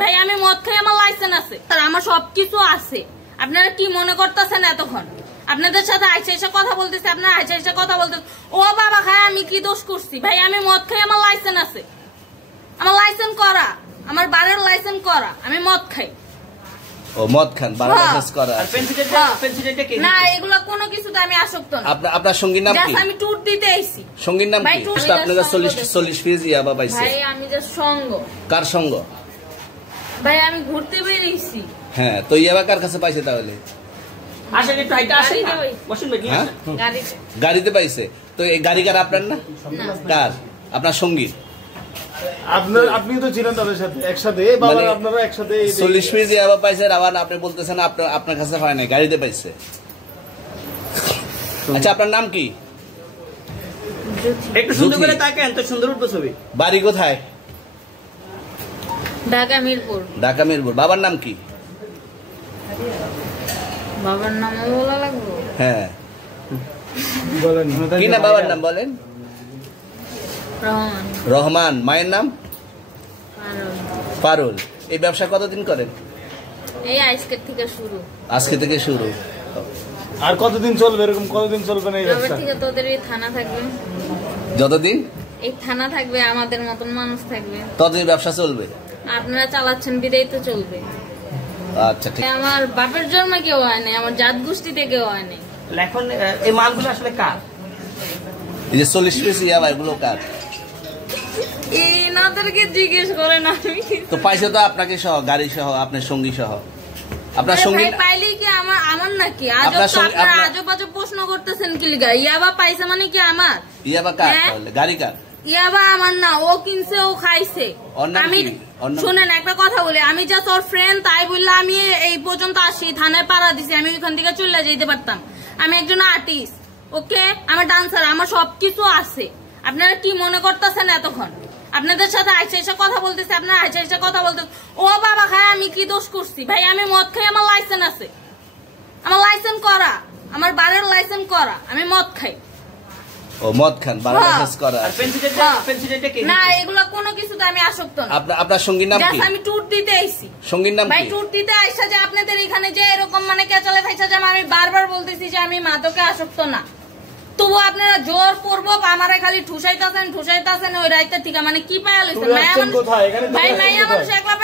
ভাই আমি মদ খাই, আমার লাইসেন্স আছে, আমার সবকিছু আছে। আপনারা কি মনে করতেছেন এতক্ষণ? আপনাদের সাথে আইসা এসে কথা বলতেছে, আপনারা আইসা এসে কথা বলতেছে ও বাবা খায় আমি কি দোষ করছি? ভাই আমি মদ খাই, আমার লাইসেন্স আছে, আমার লাইসেন্স করা, আমার বারের লাইসেন্স করা, আমি মদ খাই। ও মদ খান, বারের লাইসেন্স করা। না এগুলা কোনো কিছুতে আমি আসক্ত না। আপনার সঙ্গীর নাম কি? আমি ট্যুর দিতে আইছি। সঙ্গীর নাম কি? আপনাদের 40 পিস ইয়াবা পাইছে। ভাই আমি যে সঙ্গ। কার সঙ্গ? ভাই আমি ঘুরতে বেরিয়েছি। হ্যাঁ তো ইয়াবা কার কাছে পাইছে তাহলে? আসেন একটু হাইটা আসেন না, বসুন ভাই। গাড়িতে পাইছে। তো এই গাড়ি কার? আপনার না? কার? আপনার সঙ্গী? আপনি তো ছিলেন তাদের সাথে একসাথে, বাবা আপনারা একসাথে 40 পিস ইয়াবা পাইছে, আবার আপনি বলতেছেন আপনার কাছে হয় না, গাড়িতে পাইছে। আচ্ছা আপনার নাম কি? একটু সুন্দর করে তাকান তো, সুন্দর উঠবে ছবি। বাড়ি কোথায়? ঢাকা মিরপুর। ঢাকা মিরপুর। বাবার নাম কি? বাবার নাম বলা লাগবে? হ্যাঁ বলেন কি না বাবার নাম বলেন? রহমান। রহমান। মায়ের নাম? পারুল। এই ব্যবসা কতদিন করেন? এই আজকে থেকে শুরু। আজকে থেকে শুরু। আর কতদিন চলবে এরকম? কতদিন চলবে না এই যবে ব্যবসা? থেকে তোদের এই থানা থাকবে, যতদিন এই থানা থাকবে, আমাদের মতন মানুষ থাকবে, ততদিন ব্যবসা চলবে। আপনারা চালাচ্ছেন বিদায় তো চলবে। আচ্ছা ঠিক। আমার বাপের জন্মে কেউ হয় নাই, আমার জাত গোষ্ঠীতে কেউ হয় নাই। এখন এই মালগুলো আসলে কার? এই যে 40 পিস ইয়াবা এগুলো কার? এনাদেরকে জিজ্ঞেস করেন। আমি তো পাইছে তো আপনাকে সহ, গাড়ি সহ, আপনার সঙ্গী সহ। আপনার সঙ্গী পাইলেই কি আমার নাকি? আপনারা আজব আজব প্রশ্ন করতেছেন কি লিগা? ইয়াবা পাইছে মানে কি আমার? ইয়াবা কার তাহলে? গাড়ি কার? ইয়াবা আমার না, ও কিনছে, ও খাইছে। আমি শুনেন একটা কথা বলি, আমি যা তোর ফ্রেন্ড তাই বললে আমি এই পর্যন্ত আসি, থানায় পাড়া দিছি, আমি ওইখান থেকে চলে যেতে পারতাম। আমি একজন আর্টিস্ট, ওকে, আমার ডান্সার, আমার সবকিছু আছে। আপনারা কি মনে করতেছেন এতক্ষণ? আপনাদের সাথে আইসা এসে কথা বলতেছে, আপনারা আইসা এসে কথা বলতেছে ও বাবা খায় আমি কি দোষ করছি? ভাই আমি মদ খাই, আমার লাইসেন্স আছে, আমার লাইসেন্স করা, আমার বারের লাইসেন্স করা, আমি মদ খাই। ও মদ খান, বারের লাইসেন্স করা। না এগুলা কোনো কিছুতে আমি আসক্ত না। আপনার সঙ্গীর নাম কি? আমি ট্যুর দিতে আইছি। সঙ্গীর নাম কি? ভাই ট্যুর দিতে আইসা যে আপনাদের এখানে যে এরকম মানে কেচালে ফাইসা যে আমি বারবার বলতেছি যে আমি মাদকে আসক্ত না, তবু আপনারা জোর করবো আমারে খালি ঠুসাইতেছেন ওই রাইতে থেকে। মানে কি পায়া লইছেন? ভাই মাইয়া মানুষ একলা